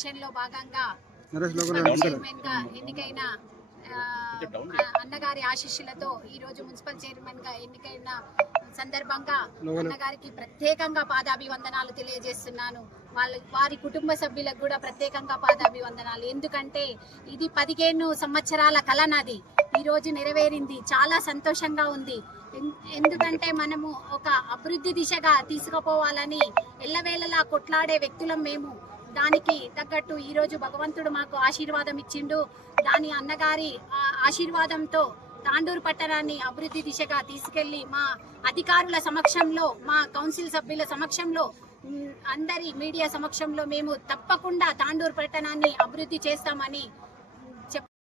Election లో భాగంగా chairman గా ఎన్నికైన అన్నగారి ఆశీస్సులతో ఈ రోజు మున్సిపల్ చైర్మన్ గా ఎన్నికైన సందర్భంగా అన్నగారికి ప్రత్యేకంగా పాదాభివందనాలు తెలియజేస్తున్నాను. వారి కుటుంబ సభ్యులకు కూడా ప్రత్యేకంగా పాదాభివందనాలు. ఎందుకంటే ఇది 15 సంవత్సరాల కల నాది ఈ రోజు నెరవేరింది. చాలా సంతోషంగా ఉంది. ఎందుకంటే మనము ఒక అభివృద్ధి దిశగా తీసుకుపోవాలని ఎల్లవేళలా కొట్లాడే వ్యక్తులం మేము. దానికి తగ్గట్టు ఈరోజు భగవంతుడు మాకు ఆశీర్వాదం ఇచ్చిండు. దాని అన్నగారి ఆశీర్వాదంతో తాండూరు పట్టణాన్ని అభివృద్ధి దిశగా తీసుకెళ్లి మా అధికారుల సమక్షంలో, మా కౌన్సిల్ సభ్యుల సమక్షంలో, అందరి మీడియా సమక్షంలో మేము తప్పకుండా తాండూరు పట్టణాన్ని అభివృద్ధి చేస్తామని